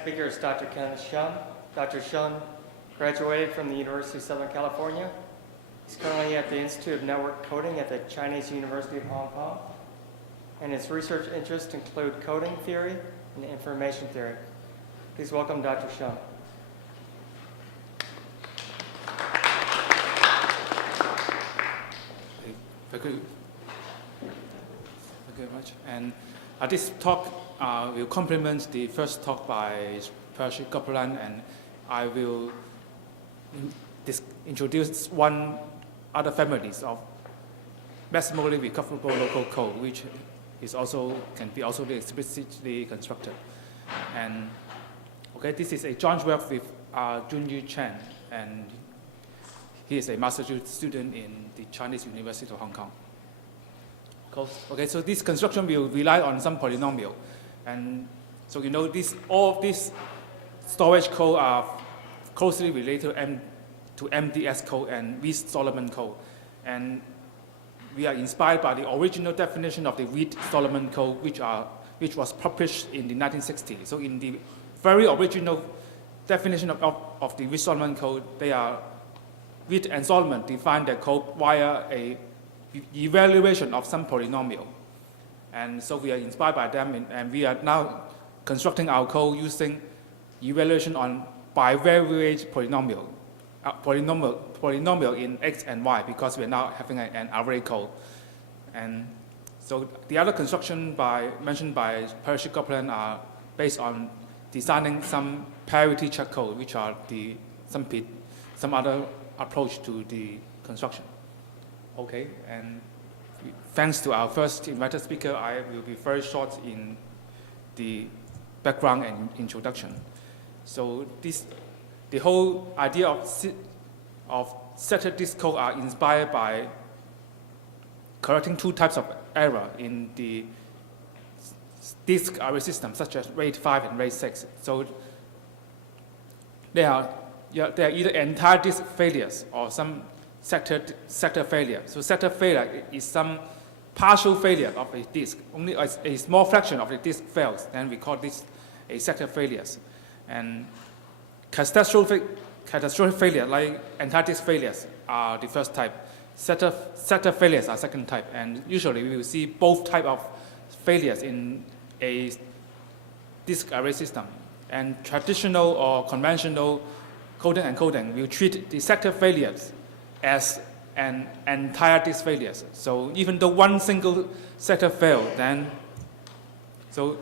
speaker is Dr. Kenneth Shum. Dr. Shum graduated from the University of Southern California. He's currently at the Institute of Network Coding at the Chinese University of Hong Kong. And his research interests include coding theory and information theory. Please welcome Dr. Shum. Thank you very much. And this talk will complement the first talk by Correctable, and I will introduce one other families of maximally recoverable local code, which is can be explicitly constructed. And okay, this is a joint work with Junyu Chen, and he is a master's student in the Chinese University of Hong Kong. Okay, so this construction will rely on some polynomial. And so you know all of these storage code are closely related to MDS code and Reed-Solomon code. And we are inspired by the original definition of the Reed-Solomon code, which was published in the 1960s. So in the very original definition of the Reed-Solomon code, Reed and Solomon defined the code via a evaluation of some polynomial. And so we are inspired by them, and we are now constructing our code using evaluation on bivariate polynomial in X and Y, because we are now having an array code. And so the other construction mentioned by Correctable are based on designing some parity check code, which are some other approach to the construction. Okay, and thanks to our first invited speaker, I will be very short in the background and introduction. So the whole idea of Sectordisk code are inspired by correcting two types of error in the disk array system, such as RAID 5 and RAID 6. So they are either entire disk failures or some sector failure. So sector failure is some partial failure of a disk. Only a small fraction of the disk fails, then we call this a sector failures. And catastrophic failure, like entire disk failures, are the first type. Sector failures are second type. And usually we will see both type of failures in a disk array system. And traditional or conventional coding and encoding will treat the sector failures as an entire disk failures. So even though one single sector failed, so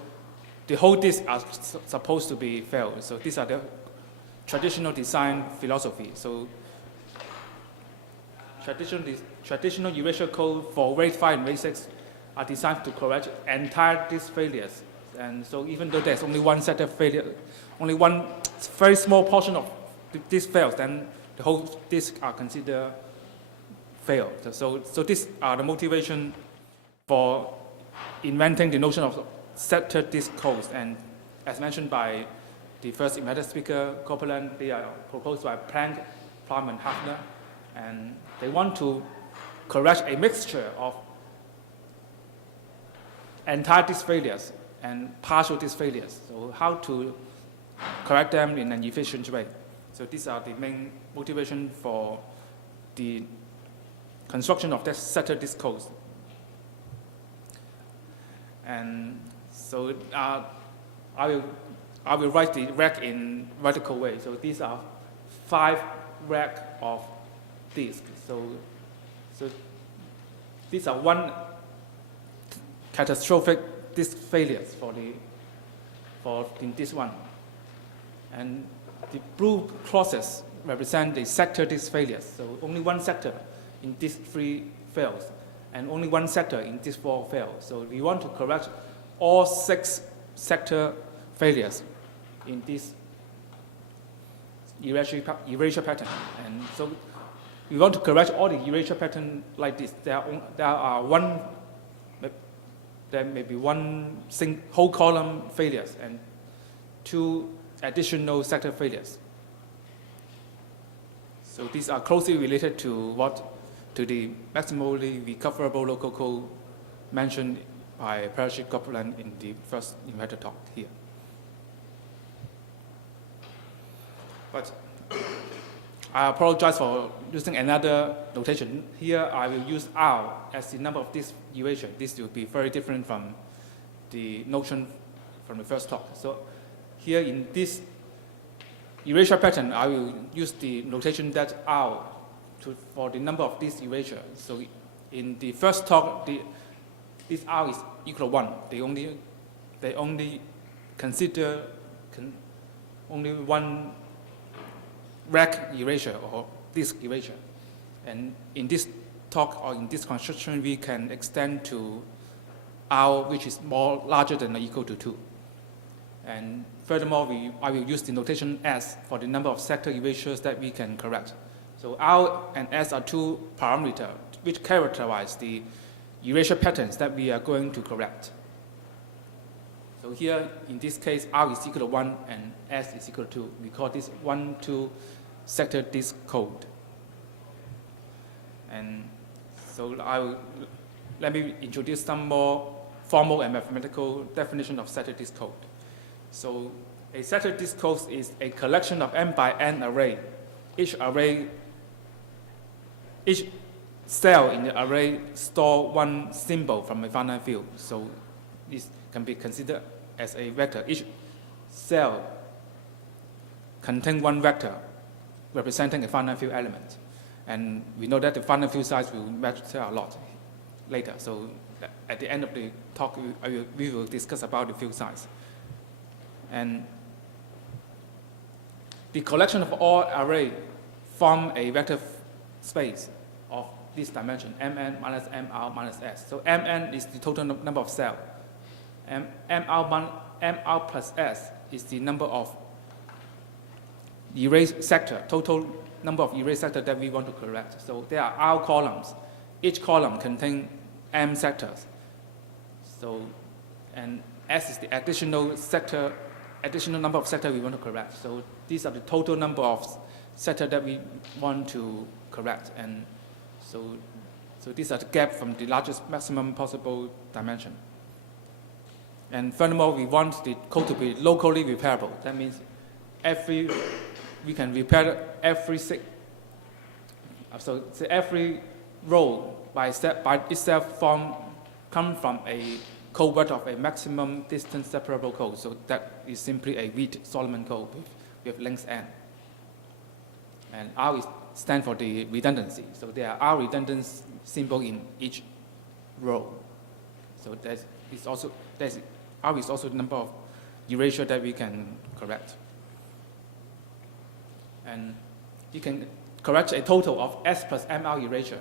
the whole disk are supposed to be failed. So these are the traditional design philosophy. So traditional erasure code for RAID 5 and RAID 6 are designed to correct entire disk failures. And so even though there's only one sector failure, only one very small portion of the disk fails, then the whole disk are considered failed. So these are the motivation for inventing the notion of Sectordisk codes. And as mentioned by the first invited speaker, Copeland, they are proposed by Planck, Plum, and Hafner. And they want to correct a mixture of entire disk failures and partial disk failures. So how to correct them in an efficient way. So these are the main motivation for the construction of the Sectordisk codes. And so I will write the rack in vertical way. So these are 5 rack of disks. So these are one catastrophic disk failures in this one. And the blue crosses represent the sector disk failures. So only one sector in these 3 fails, and only one sector in these 4 fails. So we want to correct all 6 sector failures in this erasure pattern. And so we want to correct all the erasure pattern like this. There may be one whole column failures and 2 additional sector failures. So these are closely related to the maximally recoverable local code mentioned by Correctable in the first invited talk here. But I apologize for using another notation. Here I will use R as the number of disk erasure. This will be very different from the notion from the first talk. So here in this erasure pattern, I will use the notation that R for the number of disk erasure. So in the first talk, this R is equal to 1. They only consider only one rack erasure or disk erasure. And in this talk or in this construction, we can extend to R, which is more larger than or equal to 2. And furthermore, I will use the notation S for the number of sector erasures that we can correct. So R and S are two parameters which characterize the erasure patterns that we are going to correct. So here, in this case, R is equal to 1 and S is equal to 2. We call this 1-2 sector disk code. And so let me introduce some more formal and mathematical definition of sector disk code. So a sector disk code is a collection of n by n array. Each cell in the array store one symbol from a finite field. So this can be considered as a vector. Each cell contains one vector representing a finite field element. And we know that the finite field size will matter a lot later. So at the end of the talk, we will discuss about the field size. And the collection of all arrays form a vector space of this dimension, mn minus mr minus s. So mn is the total number of cells. mr plus s is the number of erased sector, total number of erased sector that we want to correct. So there are R columns. Each column contains m sectors. So, and S is the additional number of sectors we want to correct. So these are the total number of sectors that we want to correct. And so these are the gap from the largest maximum possible dimension. And furthermore, we want the code to be locally repairable. That means we can repair every row by itself come from a code word of a maximum distance separable code. So that is simply a Reed-Solomon code with length n. And R stands for the redundancy. So there are R redundant symbols in each row. So R is also the number of erasure that we can correct. And you can correct a total of S plus MR erasure.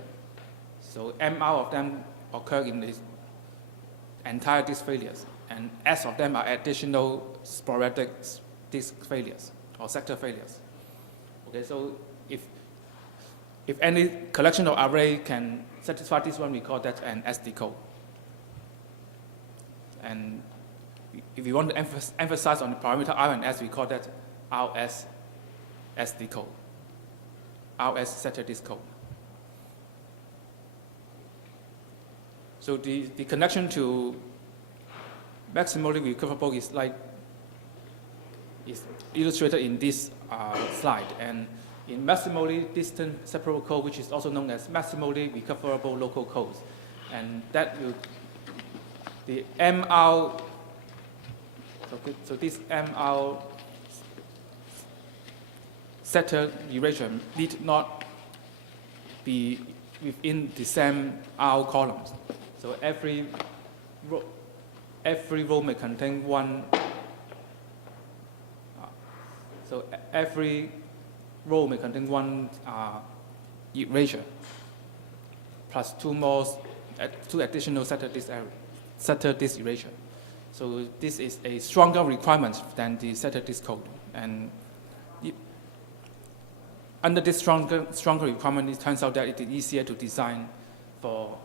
So MR of them occur in this entire disk failures, and S of them are additional sporadic disk failures or sector failures. Okay, so if any collection of array can satisfy this one, we call that an SD code. And if we want to emphasize on the parameter R and S, we call that RS SD code, RS sector disk code. So the connection to maximally recoverable is illustrated in this slide. And in maximally distant separable code, which is also known as maximally recoverable local codes, and that will the MR. So this MR sector erasure need not be within the same R columns. So every row may contain one. So every row may contain one erasure plus two additional sector disk erasure. So this is a stronger requirement than the sector disk code. And under this stronger requirement, it turns out that it is easier to design for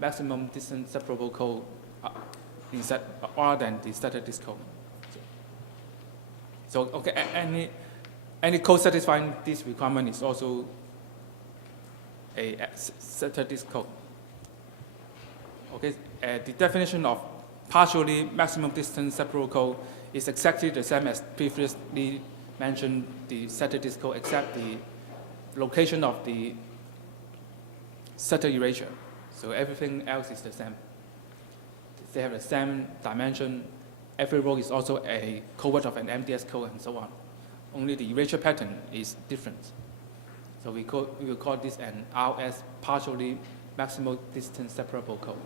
maximum distance separable code rather than the sector disk code. So okay, any code satisfying this requirement is also a sector disk code. Okay, the definition of partially maximum distance separable code is exactly the same as previously mention the Sectordisk code except the location of the sector erasure. So everything else is the same. They have the same dimension. Every row is also a covert of an MDS code and so on. Only the erasure pattern is different. So we will call this an RS partially maximal distance separable code.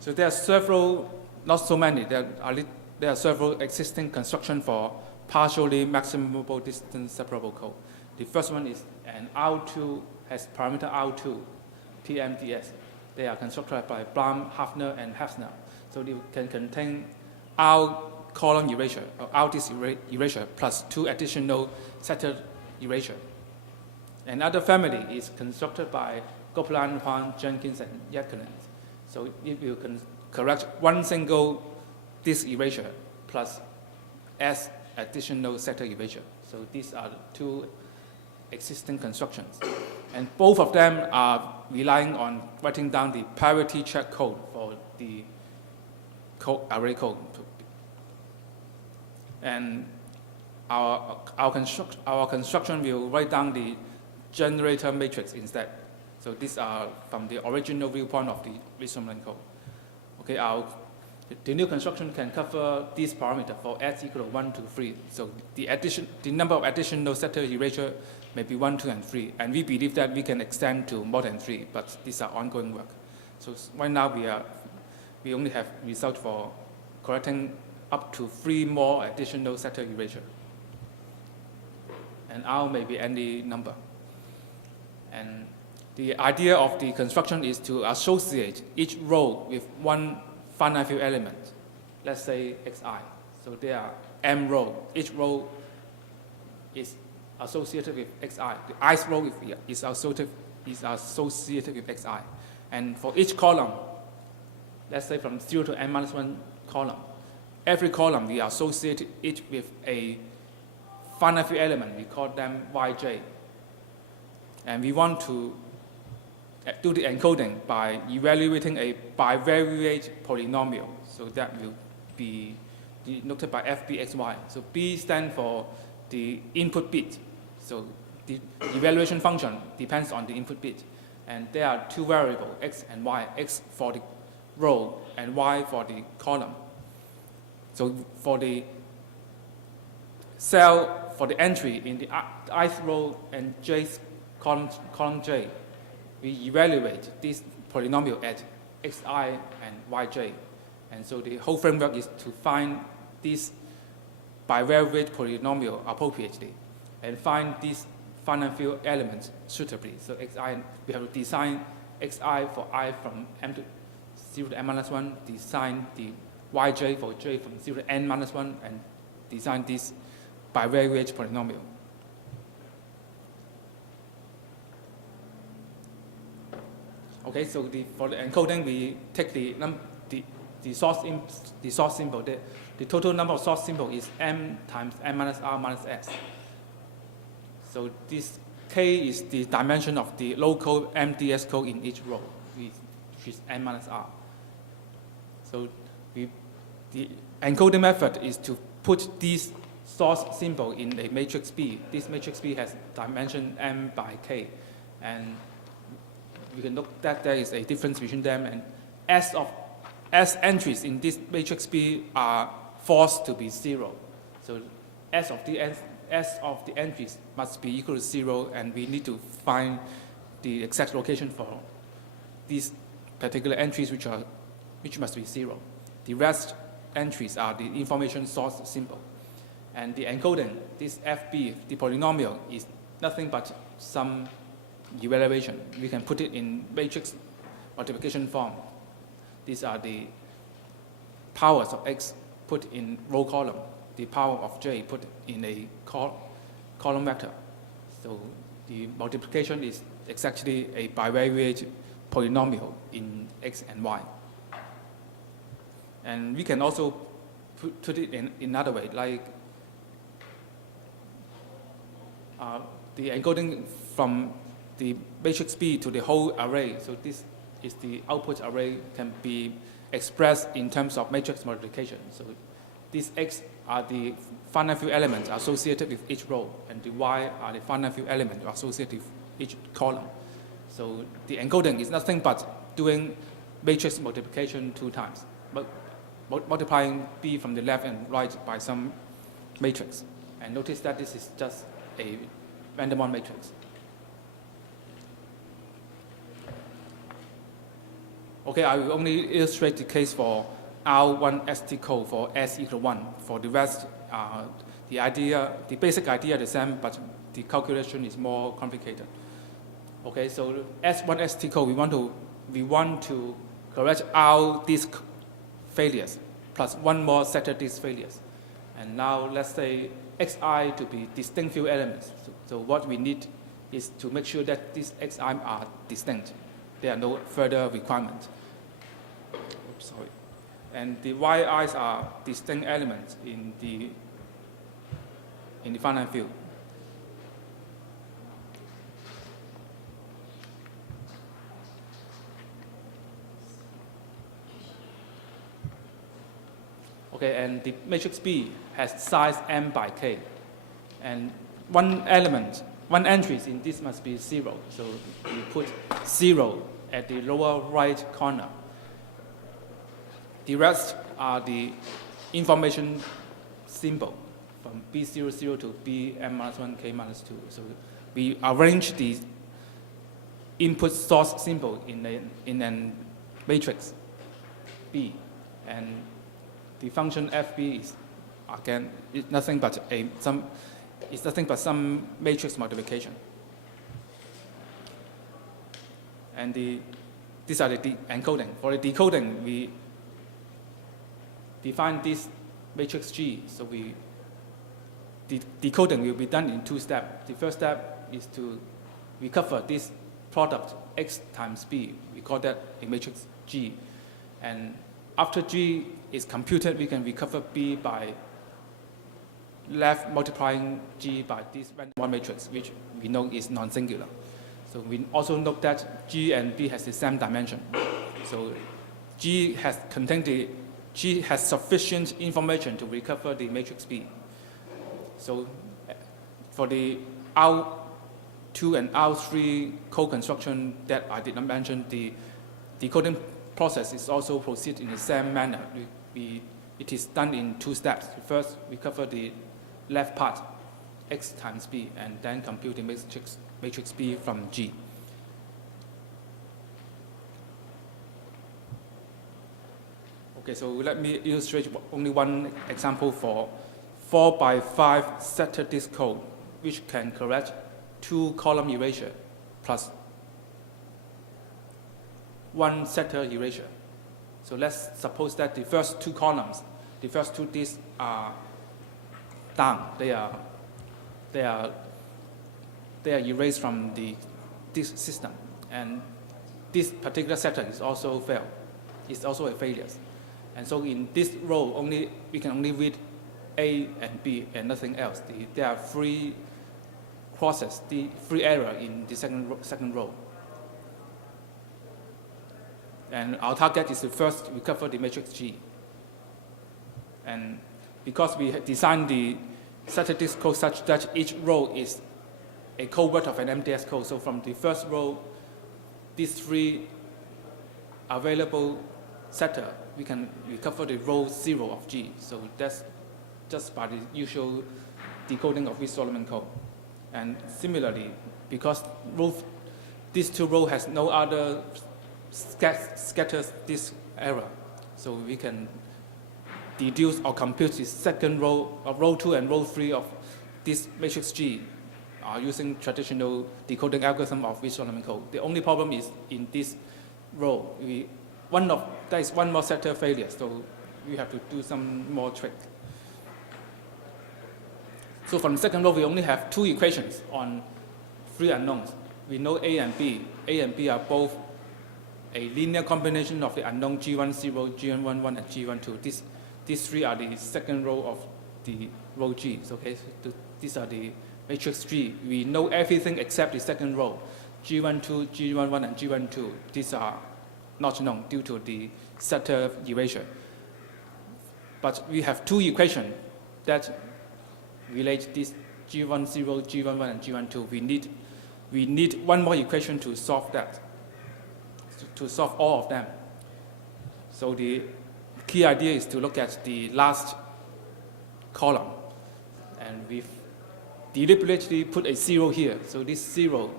So there are several, not so many, there are several existing constructions for partially maximable distance separable code. The first one is an R2, has parameter R2, PMDS. They are constructed by Blum, Hafner, and Hefner. So they can contain R column erasure, or R disk erasure, plus 2 additional sector erasure. Another family is constructed by Goplan, Huang, Jenkins, and Kenneth. So it will correct one single disk erasure plus S additional sector erasure. So these are the 2 existing constructions. And both of them are relying on writing down the parity check code for the array code. And our construction will write down the generator matrix instead. So these are from the original viewpoint of the resume code. Okay, the new construction can cover these parameters for S equal to 1 to 3. So the number of additional sector erasure may be 1, 2, and 3. And we believe that we can extend to more than 3, but these are ongoing work. So right now we only have result for correcting up to 3 more additional sector erasure. And R may be any number. And the idea of the construction is to associate each row with one finite field element, let's say xi. So there are m rows. Each row is associated with xi. The ith row is associated with xi. And for each column, let's say from 0 to n-1 column, every column we associate it with a finite field element. We call them yj. And we want to do the encoding by evaluating a bivariate polynomial. So that will be denoted by fbxy. So b stands for the input bit. So the evaluation function depends on the input bit. And there are 2 variables, x and y, x for the row and y for the column. So for the cell, for the entry in the ith row and jth column j, we evaluate this polynomial at xi and yj. And so the whole framework is to find this bivariate polynomial appropriately and find these finite field elements suitably. So xi, we have to design xi for I from m to 0 to n-1, design the yj for j from 0 to n-1, and design this bivariate polynomial. Okay, so for the encoding, we take the source symbol. The total number of source symbols is m times n minus r minus s. So this k is the dimension of the local MDS code in each row, which is n minus r. So the encoding method is to put this source symbol in a matrix B. This matrix B has dimension m by k, and we can look that there is a difference between them, and S entries in this matrix B are forced to be 0. So S of the entries must be equal to 0, and we need to find the exact location for these particular entries which must be 0. The rest entries are the information source symbol. And the encoding, this FB, the polynomial, is nothing but some evaluation. We can put it in matrix multiplication form. These are the powers of x put in row column, the power of j put in a column vector. So the multiplication is exactly a bivariate polynomial in x and y. And we can also put it in another way, like the encoding from the matrix B to the whole array. So this is the output array can be expressed in terms of matrix multiplication. So these X are the finite few elements associated with each row, and the Y are the finite few elements associated with each column. So the encoding is nothing but doing matrix multiplication 2 times, but multiplying B from the left and right by some matrix. And notice that this is just a random one matrix. Okay, I will only illustrate the case for R1ST code for S equal 1. For the rest, the basic idea is the same, but the calculation is more complicated. Okay, so S1ST code, we want to correct R disk failures plus one more sector disk failures. And now let's say Xi to be distinct few elements. So what we need is to make sure that these Xi are distinct. There are no further requirements. Oops, sorry. And the Yi's are distinct elements in the finite field. Okay, and the matrix B has size m by k. And one entry in this must be 0. So we put 0 at the lower right corner. The rest are the information symbol from B00 to Bm-1, K-2. So we arrange the input source symbol in a matrix B. And the function fb is, again, it's nothing but some matrix multiplication. And these are the encoding. For the decoding, we define this matrix G. So the decoding will be done in 2 steps. The first step is to recover this product X times B. We call that a matrix G. And after G is computed, we can recover B by left multiplying G by this random one matrix, which we know is non-singular. So we also note that G and B has the same dimension. So G has sufficient information to recover the matrix B. So for the R2 and R3 code construction that I did not mention, the decoding process is also proceed in the same manner. It is done in 2 steps. First, recover the left part, X times B, and then compute the matrix B from G. Okay, so let me illustrate only one example for 4 by 5 Sectordisk code, which can correct 2 column erasure plus 1 sector erasure. So let's suppose that the first 2 columns, the first 2 disks are down. They are erased from the disk system, and this particular sector is also failed. It's also a failure. And so in this row, we can only read A and B and nothing else. There are 3 crosses, the 3 error in the second row. And our target is to first recover the matrix G. And because we designed the Sectordisk code such that each row is a code word of an MDS code, so from the first row, these 3 available sector, we can recover the row 0 of G. So that's just by the usual decoding of Solomon code. And similarly, because these 2 rows has no other scatters disk error, so we can deduce or compute the second row of row 2 and row 3 of this matrix G using traditional decoding algorithm of Solomon code. The only problem is in this row, there is one more sector failure, so we have to do some more trick. So from the second row, we only have 2 equations on 3 unknowns. We know A and B. A and B are both a linear combination of the unknown G10, G11, and G12. These 3 are the second row of the row G. So, okay, so these are the matrix G. We know everything except the second row, G12, G11, and G12. These are not known due to the sector erasure. For the third row, we only have 2 equations on 3 unknowns. We know A and B. A and B are both a linear combination of the unknown G10, G11, and G12. These 3 are the second row of the row G. So these are the matrix G. We know everything except the second row, G12, G11, and G12. But we have two equations that relate this G10, G11, and G12. We need one more equation to solve that, to solve all of them. So the key idea is to look at the last column. And we've deliberately put a 0 here. So this 0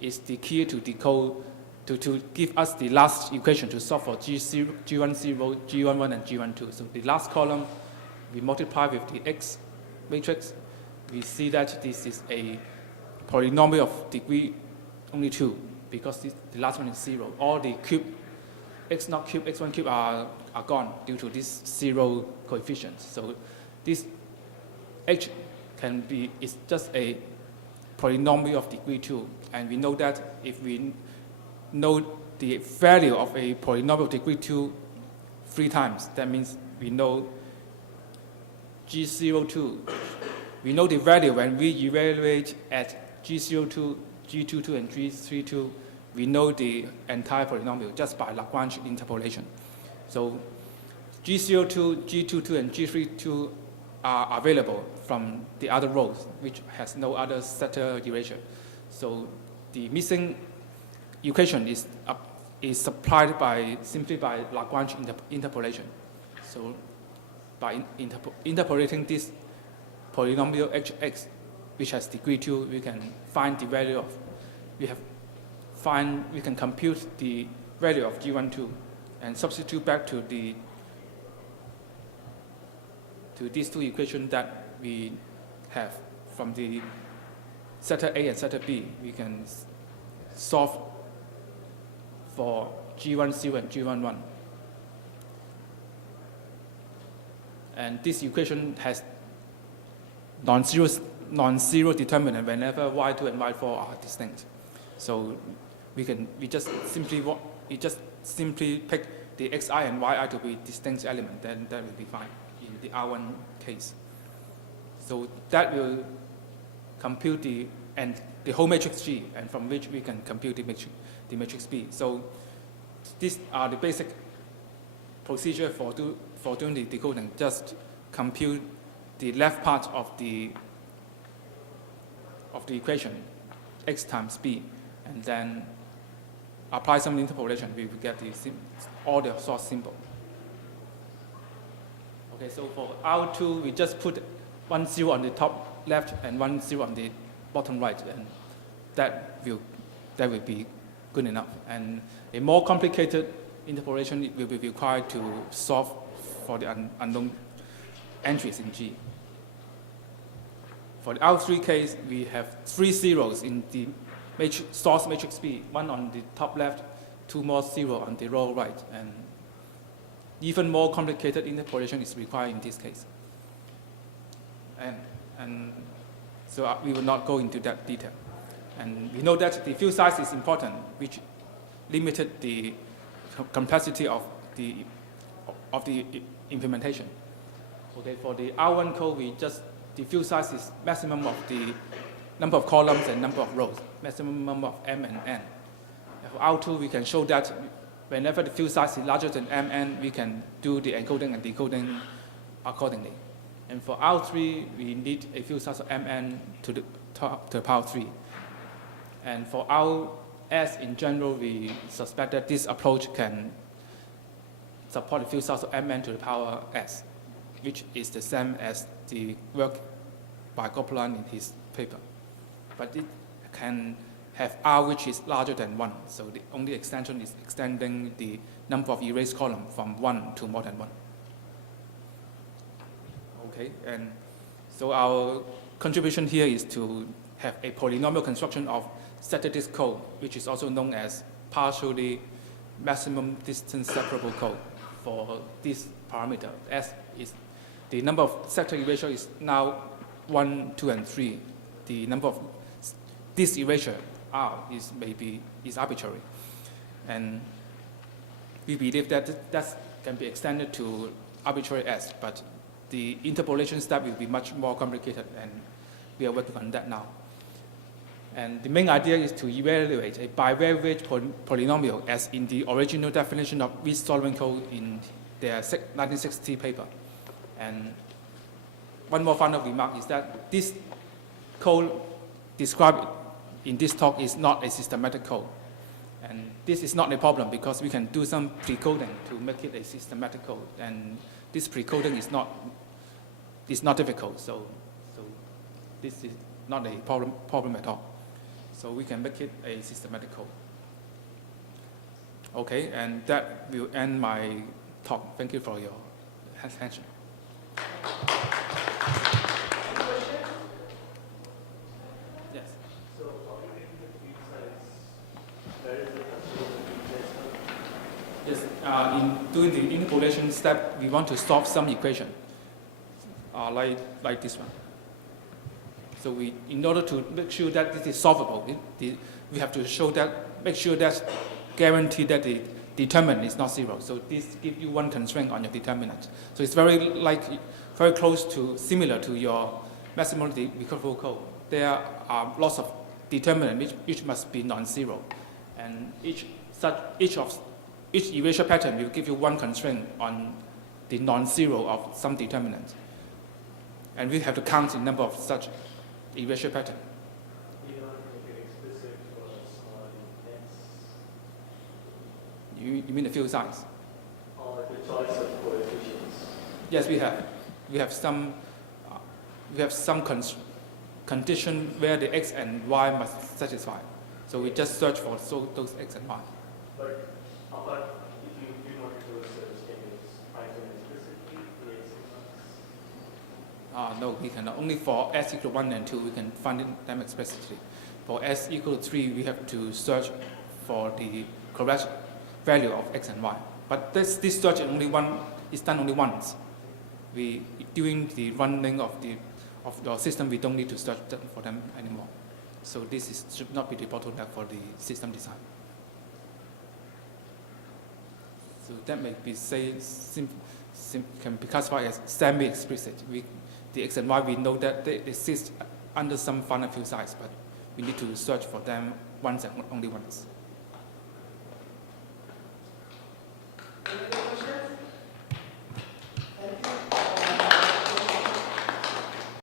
is the key to decode, to give us the last equation to solve for G10, G11, and G12. So the last column, we multiply with the X matrix. We see that this is a polynomial of degree only 2, because the last one is 0. All the cube, x0 cube, x1 cube are gone due to this 0 coefficient. So this H is just a polynomial of degree 2. And we know that if we know the value of a polynomial of degree 2 3 times, that means we know G02. We know the value when we evaluate at G02, G22, and G32. We know the entire polynomial just by Lagrange interpolation. So G02, G22, and G32 are available from the other rows, which has no other sector erasure. So the missing equation is supplied simply by Lagrange interpolation. So by interpolating this polynomial hx, which has degree 2, we can find the value of, we can compute the value of G12 and substitute back to these two equations that we have from the sector A and sector B. We can solve for G10 and G11. And this equation has non-zero determinant whenever y2 and y4 are distinct. So we just simply pick the xi and yi to be distinct element, then that will be fine in the R1 case. So that will compute the whole matrix G, and from which we can compute the matrix B. So these are the basic procedure for doing the decoding. Just compute the left part of the equation, x times b, and then apply some interpolation. We will get all the source symbol. Okay, so for R2, we just put 1 0 on the top left and 1 0 on the bottom right, and that will be good enough. And a more complicated interpolation will be required to solve for the unknown entries in G. For the R3 case, we have 3 zeros in the source matrix B, 1 on the top left, 2 more 0 on the row right, and even more complicated interpolation is required in this case. And so we will not go into that detail. And we know that the field size is important, which limited the complexity of the implementation. Okay, for the R1 code, the field size is maximum of the number of columns and number of rows, maximum number of m and n. For R2, we can show that whenever the field size is larger than mn, we can do the encoding and decoding accordingly. And for R3, we need a field size of mn to the power 3. And for RS in general, we suspect that this approach can support the field size of mn to the power s, which is the same as the work by Copeland in his paper. But it can have R which is larger than 1, so the only extension is extending the number of erased columns from 1 to more than 1. Okay, and so our contribution here is to have a polynomial construction of Sectordisk code, which is also known as partially maximum distance separable code for this parameter. S is the number of sector erasure is now 1, 2, and 3. The number of this erasure R is arbitrary, and we believe that that can be extended to arbitrary S, but the interpolation step will be much more complicated, and we are working on that now. And the main idea is to evaluate a bivariate polynomial as in the original definition of Ritz-Solomon code in their 1960 paper. And one more final remark is that this code described in this talk is not a systematic code. And this is not a problem because we can do some pre-coding to make it a systematic code. And this pre-coding is not difficult. So this is not a problem at all. So we can make it a systematic code. Okay, and that will end my talk. Thank you for your attention. Yes. So calculating the field size, where is the control of the field size? Yes, in doing the interpolation step, we want to solve some equation, like this one. So in order to make sure that this is solvable, we have to show that, make sure that guarantee that the determinant is not zero. So this gives you one constraint on your determinant. So it's very close to, similar to your maximally recoverable code. There are lots of determinants which must be non-zero, and each erasure pattern will give you one constraint on the non-zero of some determinant. And we have to count the number of such erasure pattern. You don't make it explicit for small nets, You mean the field size? or the choice of coefficients. Yes, we have. We have some condition where the x and y must satisfy. So we just search for those x and y. But how about if you do not those search, can you find them explicitly, the x and y? No, we can only for s equal 1 and 2, we can find them explicitly. For s equal 3, we have to search for the correct value of x and y. But this search is done only once. During the running of your system, we don't need to search for them anymore. So this should not be the bottleneck for the system design. So that may be can be classified as semi-explicit. The x and y, we know that they exist under some finite field size, but we need to search for them once and only once.